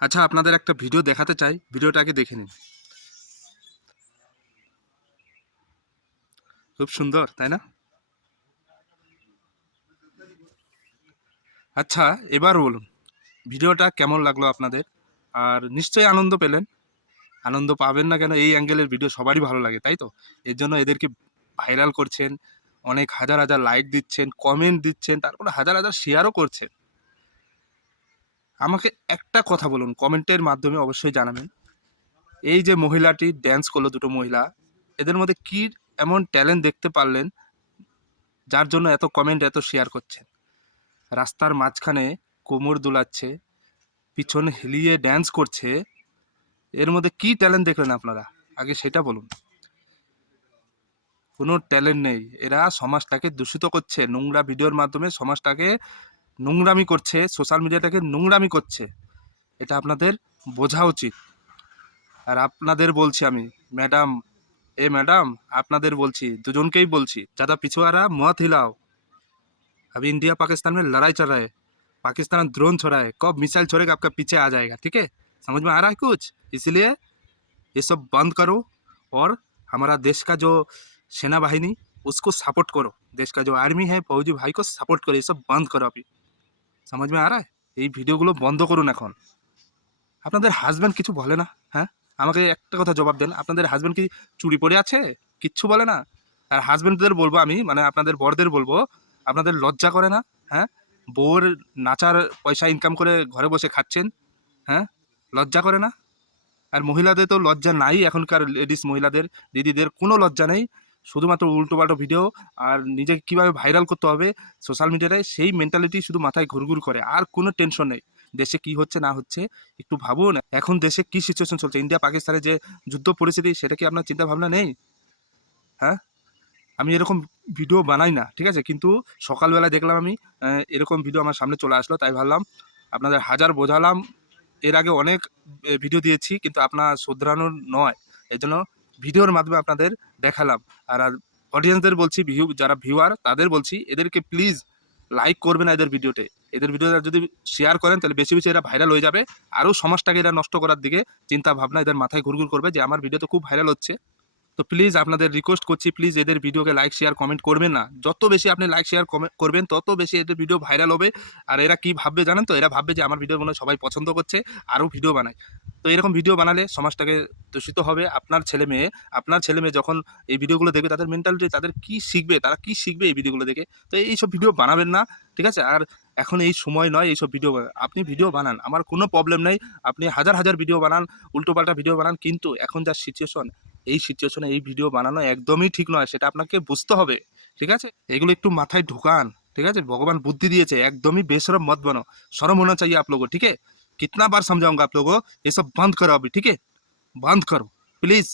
আচ্ছা আপনাদের একটা ভিডিও দেখাতে চাই। ভিডিওটা আগে দেখে নিন। খুব সুন্দর, তাই না? আচ্ছা এবার বলুন, ভিডিওটা কেমন লাগল আপনাদের? আর নিশ্চয়ই আনন্দ পেলেন। আনন্দ পাবেন না কেন, এই অ্যাঙ্গেলের ভিডিও সবারই ভালো লাগে, তাই তো? এর জন্য এদেরকে ভাইরাল করছেন, অনেক হাজার হাজার লাইক দিচ্ছেন কমেন্ট দিচ্ছেন, তারপরে হাজার হাজার শেয়ারও করছেন। আমাকে একটা কথা বলুন কমেন্টের মাধ্যমে অবশ্যই জানাবেন। এই যে মহিলাটি ড্যান্স করল দুটো মহিলা, এদের মধ্যে কি এমন ট্যালেন্ট দেখতে পারলেন, যার জন্য এত কমেন্ট এত শেয়ার করছেন? রাস্তার মাঝখানে কোমর দুলাচ্ছে, পিছনে হেলিয়ে ড্যান্স করছে, এর মধ্যে কি ট্যালেন্ট দেখলেন আপনারা? আগে সেটা বলুন। কোনো ট্যালেন্ট নেই। এরা সমাজটাকে দূষিত করছে। নোংরা ভিডিওর মাধ্যমে সমাজটাকে নোংরামি করছে সোশ্যাল মিডিয়াটাকে নোংরামি করছে এটা আপনাদের বোঝা উচিত আর আপনাদের বলছি আমি ম্যাডাম এ ম্যাডাম আপনাদের বলছি দুজনকেই বলছি ज़्यादा पिछुआरा मत हिलाओ अभी इंडिया पाकिस्तान में लड़ाई चल रहा है पाकिस्तान ड्रोन छोड़ा है कब मिसाइल छोड़ेगा आपका पीछे आ जाएगा ठीक है समझ में आ रहा है कुछ इसलिए ये सब बंद करो और हमारा देश का जो सेना बाहिनी उसको सपोर्ट करो देश का जो आर्मी है फौजी भाई को सपोर्ट करो ये सब बंद करो अभी সমাজ মে আ এই ভিডিওগুলো বন্ধ করুন এখন। আপনাদের হাজব্যান্ড কিছু বলে না হ্যাঁ? আমাকে একটা কথা জবাব দেন। আপনাদের হাজব্যান্ড কি চুরি পরে আছে? কিচ্ছু বলে না? আর হাজব্যান্ডদের বলব আমি মানে আপনাদের বরদের বলব, আপনাদের লজ্জা করে না হ্যাঁ? বউর নাচার পয়সা ইনকাম করে ঘরে বসে খাচ্ছেন হ্যাঁ? লজ্জা করে না? আর মহিলাদের তো লজ্জা নাই, এখনকার লেডিস মহিলাদের, দিদিদের কোনো লজ্জা নেই। শুধুমাত্র উল্টোপাল্টো ভিডিও আর নিজেকে কীভাবে ভাইরাল করতে হবে সোশ্যাল মিডিয়ায় সেই মেন্টালিটি শুধু মাথায় ঘুরঘুর করে। আর কোনো টেনশন নেই। দেশে কি হচ্ছে, না হচ্ছে, একটু ভাবুন। এখন দেশে কি সিচুয়েশন চলছে? ইন্ডিয়া পাকিস্তানের যে যুদ্ধ পরিস্থিতি, সেটা কি আপনার চিন্তা ভাবনা নেই? হ্যাঁ? আমি এরকম ভিডিও বানাই না, ঠিক আছে? কিন্তু সকালবেলা দেখলাম আমি এরকম ভিডিও আমার সামনে চলে আসলো, তাই ভাবলাম আপনাদের হাজার বোঝালাম। এর আগে অনেক ভিডিও দিয়েছি, কিন্তু আপনার শুধরানোর নয়। এই জন্য ভিডিওর মাধ্যমে আপনাদের দেখালাম। আর আর অডিয়েন্সদের বলছি ভিউ যারা ভিউয়ার তাদের বলছি, এদেরকে প্লিজ লাইক করবে না এদের ভিডিওতে এদের ভিডিও যদি শেয়ার করেন, তাহলে বেশি বেশি এরা ভাইরাল হয়ে যাবে। আরও সমাজটাকে এরা নষ্ট করার দিকে চিন্তা ভাবনা এদের মাথায় ঘুরঘুর করবে যে, আমার ভিডিও তো খুব ভাইরাল হচ্ছে। তো প্লিজ আপনাদের রিকোয়েস্ট করছি প্লিজ এদের ভিডিওকে লাইক শেয়ার কমেন্ট করবেন না। যত বেশি আপনি লাইক শেয়ার করবেন, তত বেশি এদের ভিডিও ভাইরাল হবে। আর এরা কি ভাববে জানেন তো? এরা ভাববে যে আমার ভিডিও মনে সবাই পছন্দ করছে, আরও ভিডিও বানায়। তো এরকম ভিডিও বানালে সমাজটাকে দূষিত হবে। আপনার ছেলে মেয়ে, আপনার ছেলে মেয়ে যখন এই ভিডিওগুলো দেখবে, তাদের মেন্টালিটি তাদের কি শিখবে, তারা কি শিখবে এই ভিডিওগুলো দেখে? তো এইসব ভিডিও বানাবেন না, ঠিক আছে? আর এখন এই সময় নয় এইসব ভিডিও আপনি ভিডিও বানান, আমার কোনো প্রবলেম নেই। আপনি হাজার হাজার ভিডিও বানান, উল্টোপাল্টা ভিডিও বানান, কিন্তু এখন যা সিচুয়েশন এই সিচুয়েশনে এই ভিডিও বানানো একদমই ঠিক নয় সেটা আপনাকে বুঝতে হবে ঠিক আছে এগুলো একটু মাথায় ঢুকান ঠিক আছে ভগবান বুদ্ধি দিয়েছে একদমই বেশরম मत बनो शर्म होना चाहिए आप लोगों को ठीक है कितना बार समझाऊंगा आप लोगों को ये सब बंद करो अभी ठीक है बंद करो प्लीज़